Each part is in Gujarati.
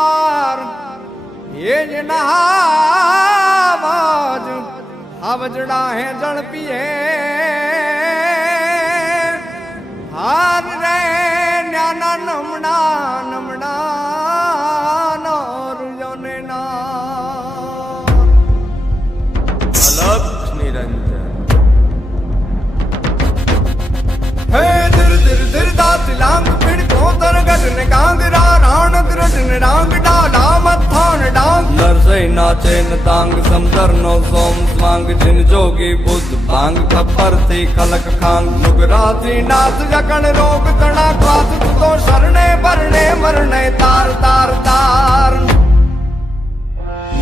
ગિરનાર એ જ નહાવાજ આવજડા હે જળ પીએ હાર રે ન્યાના નમણા નમણા નોરજો ને ના અલગ નિરંજન હે દર દર દર દાત લાંગ પીડ કોતર ગઢ ને કાંગરા રાણ દ્રઢ ને રાંગ ડાલા મથાણ ડાંગ નરસઈ નાચે ન તાંગ સમદર નો સોમ સ્વાંગ જીન જોગી બુદ્ધ ભાંગ ખપર થી ખલક ખાંગ નુગરાથી નાથ જકણ રોગ તણા ક્વાથ તો શરણે ભરણે મરણે તાર તાર તાર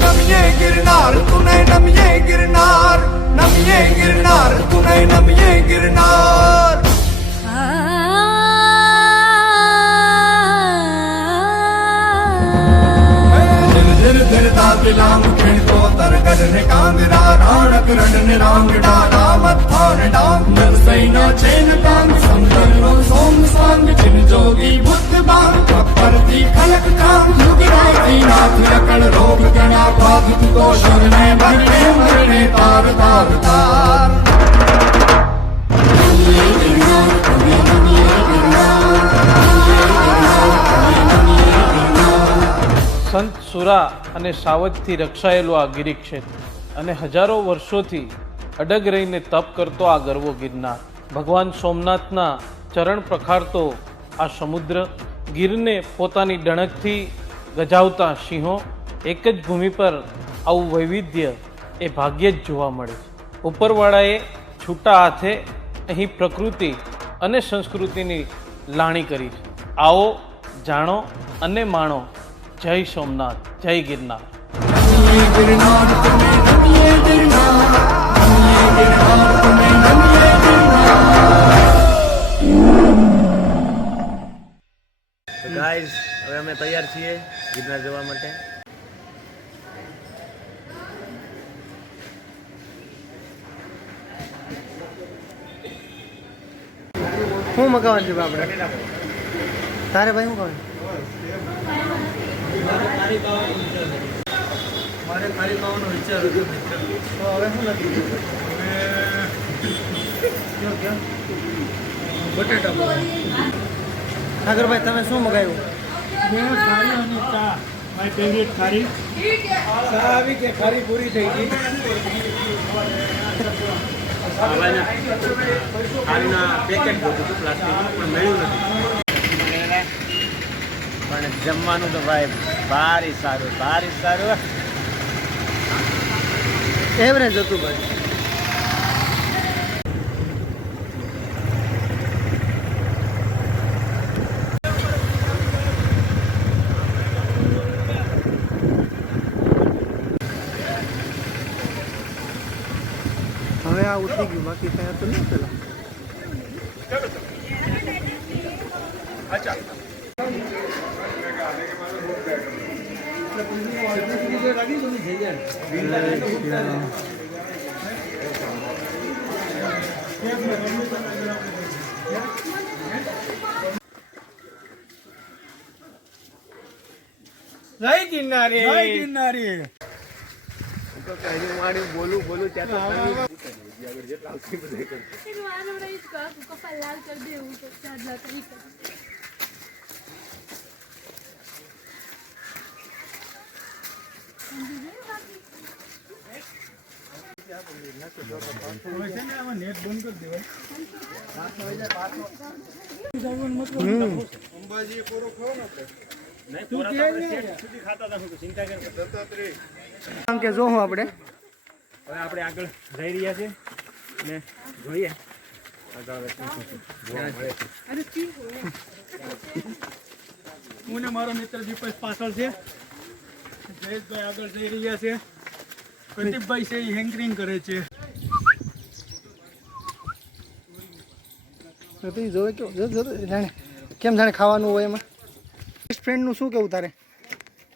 નમિયે ગિરનાર તુને નમિયે ગિરનાર નમિયે ગિરનાર તુને નમિયે ગિરનાર લાંગ ખીણ કોતર ગઢ ને કાંગરા રાણ કરણ ને રાંગ ડાલા મથાણ ડાંગ નરસઈ નાચે ન તાંગ સમદર નો સોમ સ્વાંગ જીન જોગી બુદ્ધ બાંગ ખપ્પર થી ખલક ખાંગ નુગરાથી નાથ રકણ રોગ ગણા પાધ તો શરણે ભરણે મરણે તાર તાર તાર સંત સુરા અને સાવજથી રક્ષાયેલું આ ગિરિક્ષેત્ર અને હજારો વર્ષોથી અડગ રહીને તપ કરતો આ ગરવો ગિરનાર ભગવાન સોમનાથના ચરણ પ્રખારતો આ સમુદ્ર ગીરને પોતાની ડણકથી ગજાવતા સિંહો એક જ ભૂમિ પર આવું વૈવિધ્ય એ ભાગ્યે જ જોવા મળે છે ઉપરવાળાએ છૂટા હાથે અહીં પ્રકૃતિ અને સંસ્કૃતિની લાણી કરી છે આવો જાણો અને માણો જય સોમનાથ જય ગિરનાર ગાઈઝ હવે અમે તૈયાર છીએ ગિરનાર જવા માટે શું મગાવવાનું છે આપણે તારે ભાઈ શું ખાવાનું મારે ખારી ખાવાનો વિચાર હતો મિત્ર તો હવે શું નથી બટેટા સાગરભાઈ તમે શું મગાવ્યું મેં ખારી અને ચા મારી ફેવરેટ ખારી ચા આવી કે ખારી પૂરી થઈ ગઈ ખારીના પેકેટ ગોતું હતું પ્લાસ્ટિકનું પણ મળ્યું નથી પણ જમવાનું તો ભાઈ ભારી સારું એવરેજ હતું ભાઈ હવે આ ઉઠી ગયું બાકી કઈ હતું નહીં પેલા જય ગિરનારી જય ગિરનારી તો કહ્યું મારી બોલું ત્યાં તો लाल कर दे નેટ બંધ કરી દેવાય અંબાજી પૂરો ખાવ ને આમ કે જો હું આપણે હવે આપણે આગળ જઈ રહ્યા છે ને જોઈએ હું ને મારો મિત્ર દીપેશ પાછળ છે જયેશભાઈ આગળ જઈ રહ્યા છે પ્રદીપભાઈ છે એ હેન્કરિંગ કરે છે જોવે જાણે કેમ જાણે ખાવાનું હોય એમાં બેસ્ટ ફ્રેન્ડનું શું કેવું તારે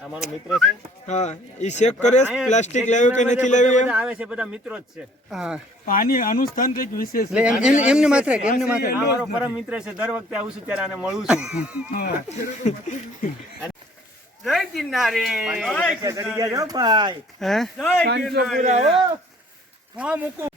આ મારો મિત્ર છે હા એ ચેક કરે પ્લાસ્ટિક લાવ્યું કે નથી લાવ્યું એમ આવે છે બધા મિત્રો જ છે હા પાણી આનું સ્થાન કંઈક વિશેષ છે એમને માત્ર મારો પરમ મિત્ર છે દર વખતે આવું છું ત્યારે આને મળું છું જય ગિરનારી ચડી ગયા છો ભાઈ હે જય ગિરનારી હા મૂકું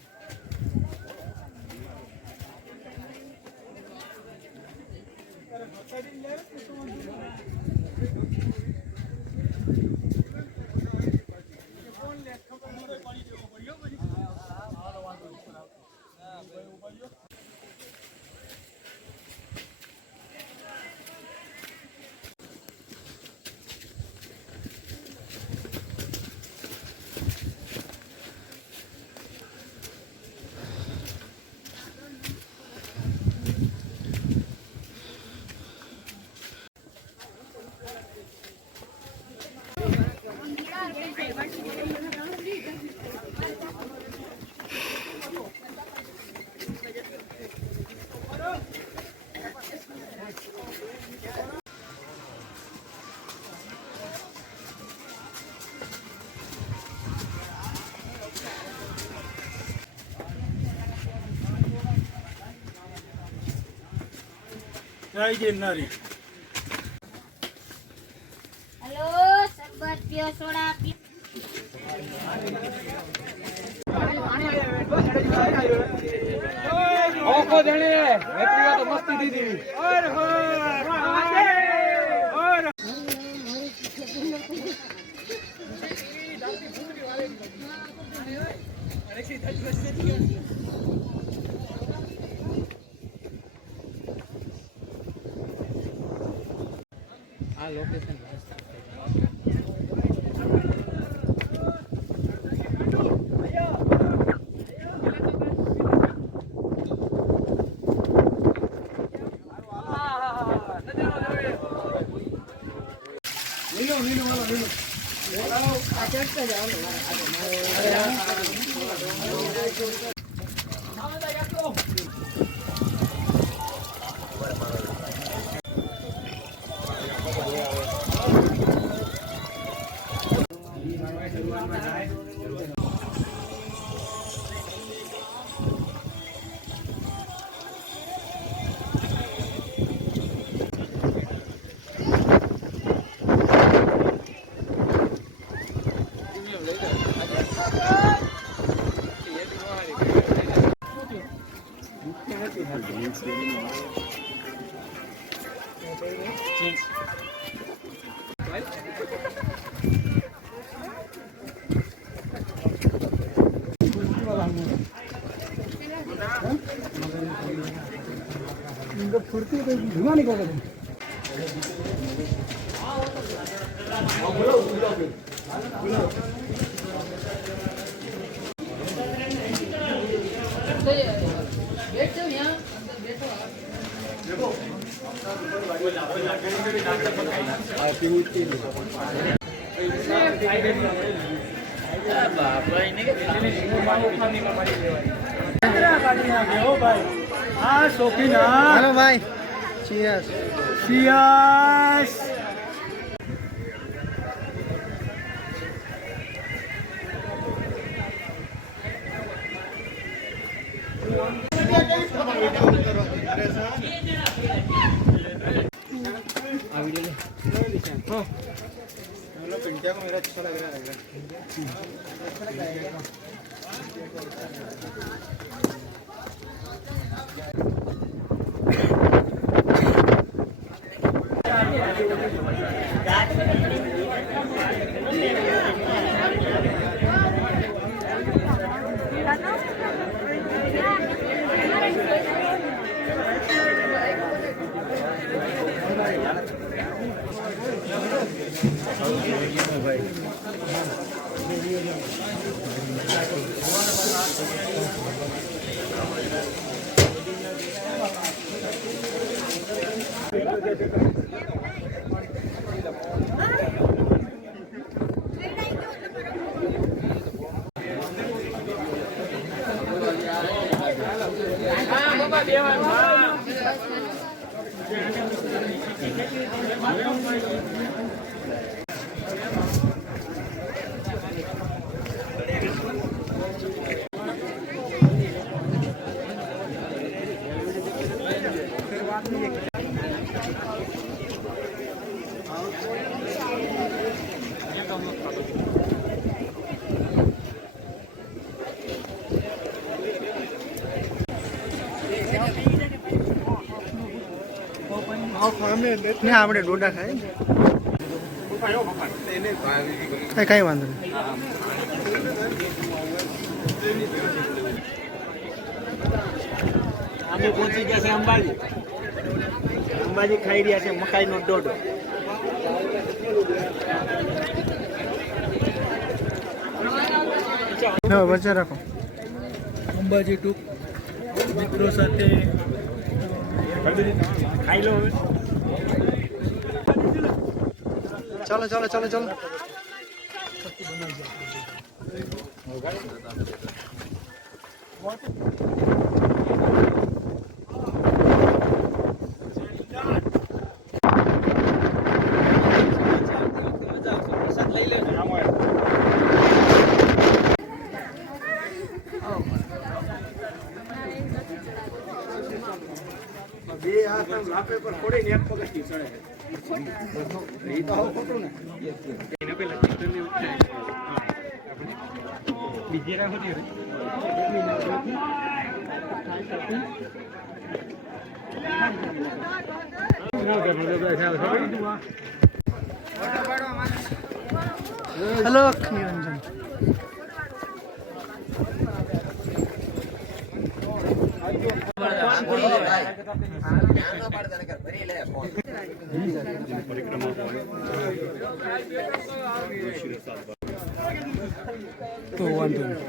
જય ગિરનારી हेलो शरबत पियो सोडा पियो ઓકો જણે વેતરીવા તો મસ્તી દીધી ઓર ઓર ઓર આ લોકેશન ફૂર્તિ ધુમા નીકળે હા શોખીના હાલો ભાઈ ચીયર્સ સિયાસ ને આપણે ડોડા ખાય ને કઈ વાંધો નહીં. અમે પહોંચી ગયા છે અંબાજી. અંબાજી ખાઈ રહ્યા છે મકાઈનો ડોડો. હવે વચ્ચે રાખો. અંબાજી ટૂંક મિત્રો સાથે ખાઈ લો હવે. ચાલો ચાલો ચાલો ચાલો. બે હાથ આમ લાપે પર ફોડીને એક પગથી ચડે છે. એ તો આવું ખોટું ને. એને પેલા ચિકનની બીજી રાખો ને. હલો નિરંજન. તો વાંધો નહીં.